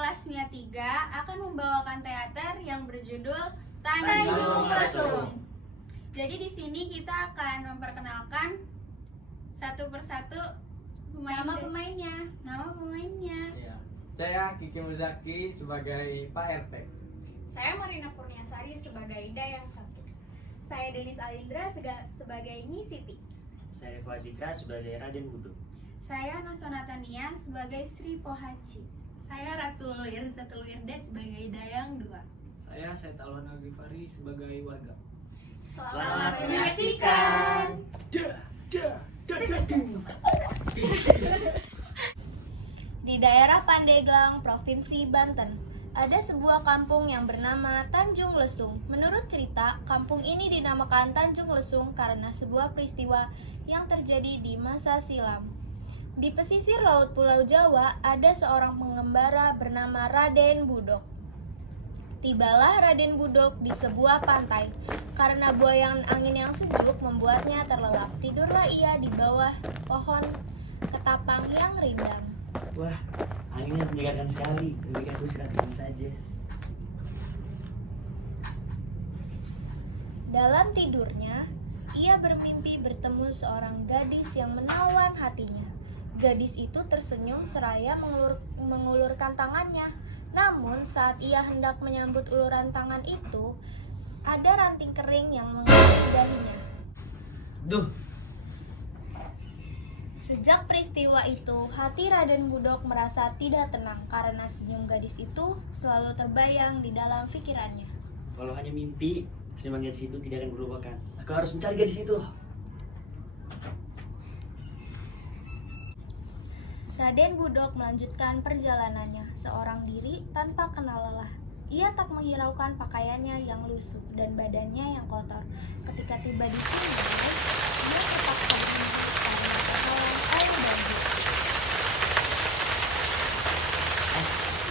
kelas Mia 3 akan membawakan teater yang berjudul Tanjung Lesung. Jadi di sini kita akan memperkenalkan satu persatu nama pemainnya. Ya. Saya Kiki Muzaki sebagai Pak RT. Saya Marina Kurniasari sebagai Dayang Satu. Saya Denis Alindra sebagai Nyi Siti. Saya Fazika sebagai Raden Budok. Saya Nasonatania sebagai Sri Pohaci. Saya Ratu Irza Telwirde sebagai Dayang 2. Saya Saitalwan Agifari sebagai warga. Selamat menyaksikan. Di daerah Pandeglang, Provinsi Banten, ada sebuah kampung yang bernama Tanjung Lesung. Menurut cerita, kampung ini dinamakan Tanjung Lesung karena sebuah peristiwa yang terjadi di masa silam. Di pesisir laut Pulau Jawa, ada seorang pengembara bernama Raden Budok. Tibalah Raden Budok di sebuah pantai. Karena buayan angin yang sejuk membuatnya terlelap. Tidurlah ia di bawah pohon ketapang yang rindang. Wah, anginnya menyegarkan sekali. Lebih aku istirahat di sini saja. Dalam tidurnya, ia bermimpi bertemu seorang gadis yang menawan hatinya. Gadis itu tersenyum seraya mengulurkan tangannya. Namun saat ia hendak menyambut uluran tangan itu, ada ranting kering yang mengenai dahinya. Duh, Sejak peristiwa itu, hati Raden Budok merasa tidak tenang karena senyum gadis itu selalu terbayang di dalam pikirannya. kalau hanya mimpi, senyuman gadis itu tidak akan berlupakan. Aku harus mencari gadis itu. Raden Budok melanjutkan perjalanannya seorang diri tanpa kenal lelah. Ia tak menghiraukan pakaiannya yang lusuh dan badannya yang kotor. Ketika tiba di sungai, ia terpaksa berhenti karena terhalang air banjir.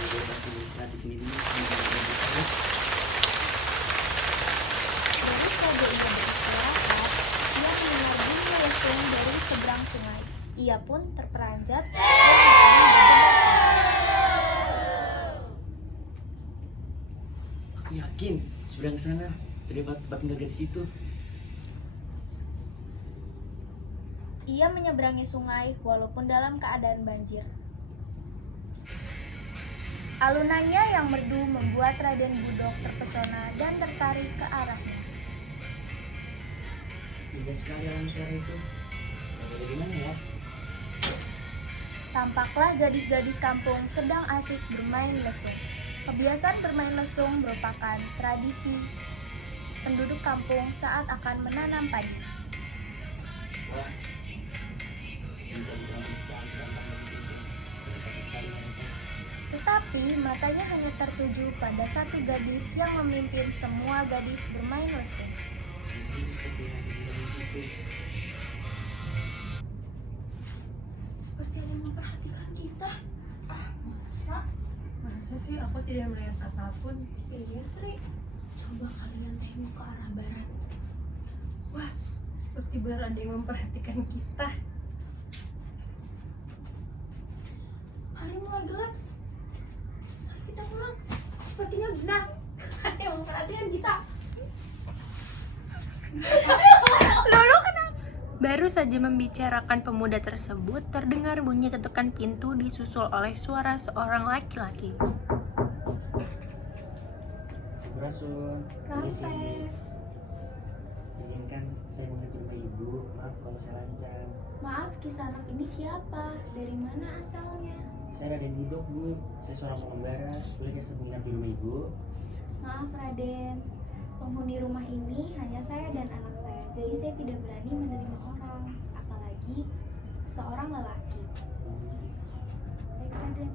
Dia pasti istirahat di sini dulu. Baru saja ia beristirahat, ia mendengar bunyi lesung dari seberang sungai. Ia pun terperanjat dan matanya berdebar. Aku yakin seberang sana terdapat tempat tinggal gadis itu. Ia menyeberangi sungai walaupun dalam keadaan banjir. Alunannya yang merdu membuat Raden Budok terpesona dan tertarik ke arahnya. Indah sekali alam suara itu. Dari mana ya? Tampaklah gadis-gadis kampung sedang asik bermain lesung. Kebiasaan bermain lesung merupakan tradisi penduduk kampung saat akan menanam padi. Wah, Tetapi matanya hanya tertuju pada satu gadis yang memimpin semua gadis bermain lesung. Seperti ada yang memperhatikan kita. Masa sih aku tidak melihat apapun? Iya, Sri. Coba kalian tengok ke arah barat. Wah, seperti baru ada yang memperhatikan kita. Hari mulai gelap. Mari kita pulang. Sepertinya benar. Ada yang memperhatikan kita. Baru saja membicarakan pemuda tersebut, terdengar bunyi ketukan pintu disusul oleh suara seorang laki-laki. Rasul, Rampes. izinkan saya menuju rumah ibu. Maaf kalau saya lancang. Maaf, Kisanak ini siapa? Dari mana asalnya? Saya Raden Budok, Bu. Saya seorang pengembara. Bolehkah saya menginap di rumah ibu? Maaf Raden, penghuni rumah ini hanya saya dan anak saya. Jadi saya tidak berani menerima orang, apalagi seorang lelaki. Baik Raden.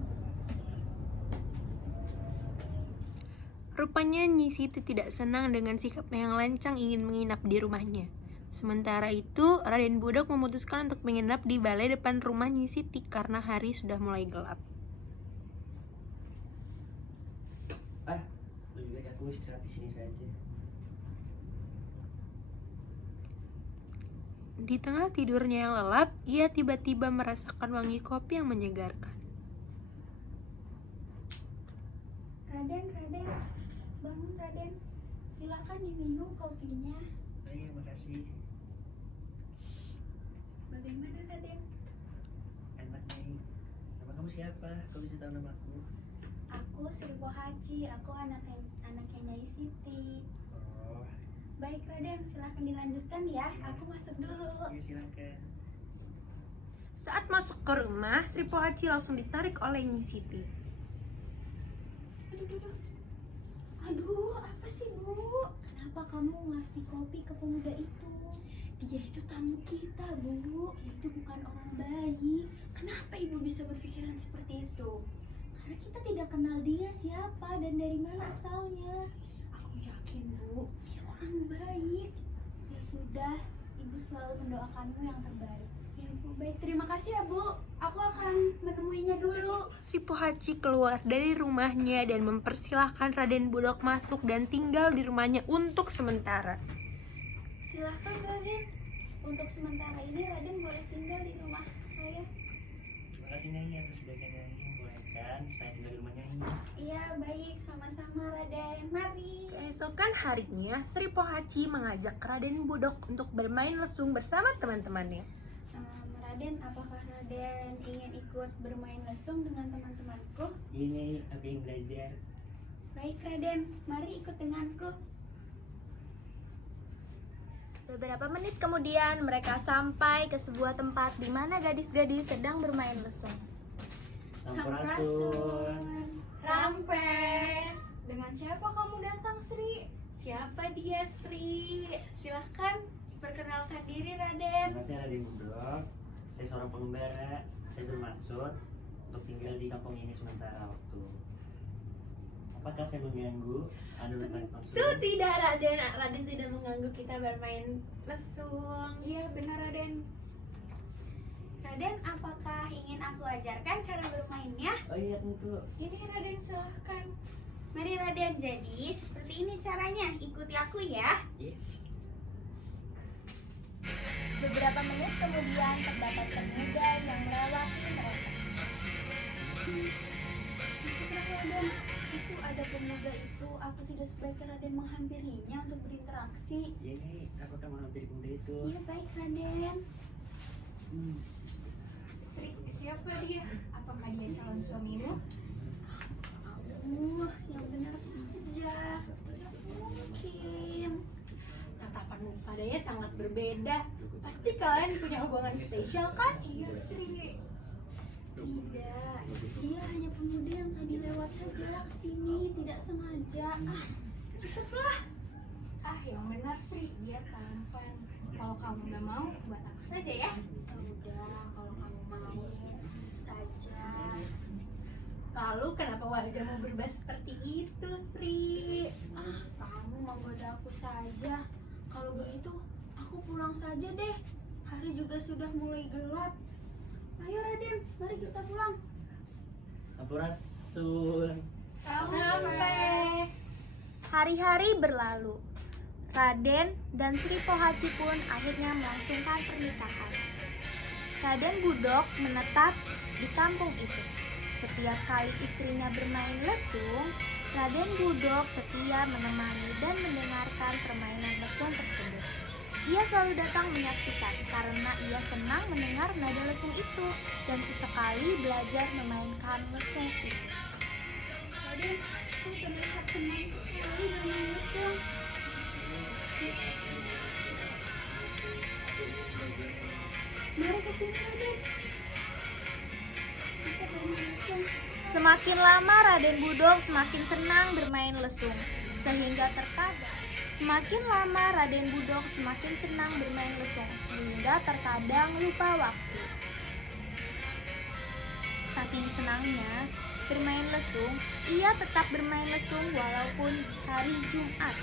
Rupanya Nyi Siti tidak senang dengan sikapnya yang lancang ingin menginap di rumahnya. Sementara itu, Raden Budok memutuskan untuk menginap di balai depan rumah Nyi Siti karena hari sudah mulai gelap. Lebih baik aku istirahat di sini saja. Di tengah tidurnya yang lelap, ia tiba-tiba merasakan wangi kopi yang menyegarkan. Raden, bangun Raden. Silakan diminum kopinya. Baik, makasih. Bagaimana Raden? Enak nih. Nama kamu siapa? Kau bisa tahu nama aku? Aku Sri Pohaci, aku anaknya Nyai Siti. Oh, Baik Raden, silakan dilanjutkan ya. Aku masuk dulu. ya silakan. Saat masuk ke rumah, Sri Pohaci langsung ditarik oleh Nyi Siti. Aduh, apa sih Bu? Kenapa kamu ngasih kopi ke pemuda itu? Dia itu tamu kita Bu, dia itu bukan orang baik. Kenapa Ibu bisa berpikiran seperti itu? Karena kita tidak kenal dia siapa dan dari mana asalnya. Aku yakin Bu, dia orang baik. Ya sudah, Ibu selalu mendoakanmu yang terbaik. Ya Bu, baik, terima kasih ya Bu. Aku akan menemuinya dulu. Sri Pohaci keluar dari rumahnya dan mempersilahkan Raden Budok masuk dan tinggal di rumahnya untuk sementara. Silahkan Raden. Untuk sementara ini Raden boleh tinggal di rumah saya. Terima kasih Nyai atas kebaikan Nyai. Bolehkan saya tinggal di rumah Nyai? Iya baik, sama-sama Raden. Mari. Keesokan harinya, Sri Pohaci mengajak Raden Budok untuk bermain lesung bersama teman-temannya. Raden, apakah Raden ingin ikut bermain lesung dengan teman-temanku? Iya Nyai, aku ingin belajar. Baik Raden, mari ikut denganku. Beberapa menit kemudian mereka sampai ke sebuah tempat di mana gadis-gadis sedang bermain lesung. Sampurasun. Rampes. Dengan siapa kamu datang Sri? Siapa dia, Sri? Silahkan perkenalkan diri Raden. Nama saya Raden Budok. Saya seorang pengembara. Saya bermaksud untuk tinggal di kampung ini sementara waktu. Apakah saya mengganggu? Anda bertanya langsung. Tidak, Raden. Raden tidak mengganggu kita bermain lesung. Iya benar Raden. Raden, apakah ingin aku ajarkan cara bermainnya? Oh iya tentu. Ini Raden, silahkan. Mari Raden, jadi seperti ini caranya. Ikuti aku ya. Yes. Beberapa menit kemudian terdapat pemuda yang melewati mereka. Raden, itu ada pemuda itu. Aku tidak sebaiknya Raden menghampirinya untuk berinteraksi. Iya Nyai, aku akan menghampiri pemuda itu. Iya baik Raden. Hmm. Sri, siapa dia? Apakah dia calon suamimu? Yang benar saja. Tidak mungkin. Tatapanmu padanya sangat berbeda. Pasti kalian punya hubungan spesial kan? Iya Sri. Tidak, dia hanya pemuda yang tadi lewat saja ke sini, tidak sengaja. Cukuplah. Yang benar Sri, dia tampan. Kalau kamu nggak mau, buat aku saja ya. Udah, kalau kamu mau saja. Lalu kenapa wajahmu berubah seperti itu, Sri? Kamu menggoda aku saja. Kalau begitu, aku pulang saja deh. Hari juga sudah mulai gelap. Ayo Raden, mari kita pulang. Sampurasun. Rampes. Hari-hari berlalu. Raden dan Sri Pohaci pun akhirnya melangsungkan pernikahan. Raden Budok menetap di kampung itu. Setiap kali istrinya bermain lesung, Raden Budok setia menemani dan mendengarkan permainan lesung tersebut. Ia selalu datang menyaksikan karena ia senang mendengar nada lesung itu dan sesekali belajar memainkan lesung itu. Raden, aku terlihat senang sekali bermain lesung. Mari ke sini Raden. Kita bermain lesung. Semakin lama Raden Budok semakin senang bermain lesung, sehingga terkadang lupa waktu. Saking senangnya bermain lesung, ia tetap bermain lesung walaupun hari Jumat.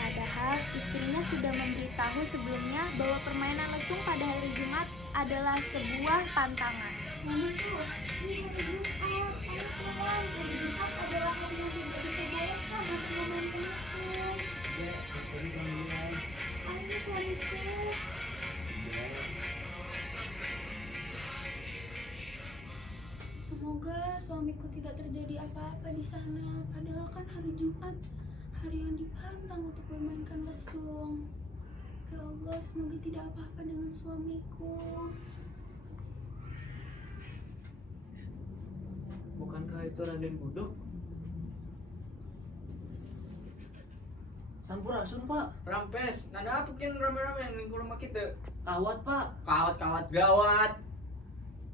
Padahal istrinya sudah memberitahu sebelumnya bahwa permainan lesung pada hari Jumat adalah sebuah pantangan. Suamiku, ini hari Jumat. Ayo pulang. Hari Jumat adalah hari yang tidak diperbolehkan untuk memainkan lesung. Ya, tadi kamu bilang. Ayo suamiku. Semoga suami suamiku tidak terjadi apa-apa di sana. Padahal kan hari Jumat, hari yang dipantang untuk memainkan lesung. Ya Allah, semoga tidak apa-apa dengan suamiku. Bukankah itu Raden Budok? Sampurasun pak. Rampes, nada apa kin rame-rame di rumah kita? Kawat pak. Kawat-kawat gawat.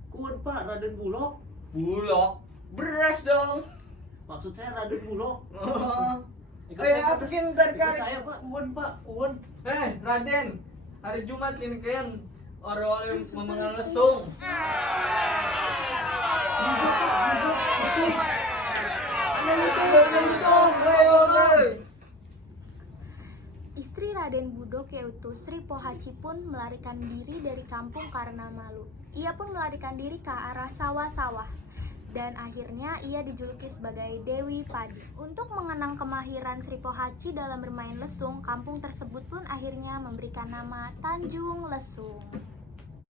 Kun pak, Raden Bulog. Bulog. Beras dong. Maksud saya Raden Bulog. Oh. Ikut Apa kin dari ikut saya pak. Kun pak, kun. Raden, hari Jumat kini kan orang memengal lesung. Istri Raden Budok yaitu Sri Pohaci pun melarikan diri dari kampung karena malu. Ia pun melarikan diri ke arah sawah-sawah. Dan akhirnya ia dijuluki sebagai Dewi Padi. Untuk mengenang kemahiran Sri Pohaci dalam bermain lesung, kampung tersebut pun akhirnya memberikan nama Tanjung Lesung.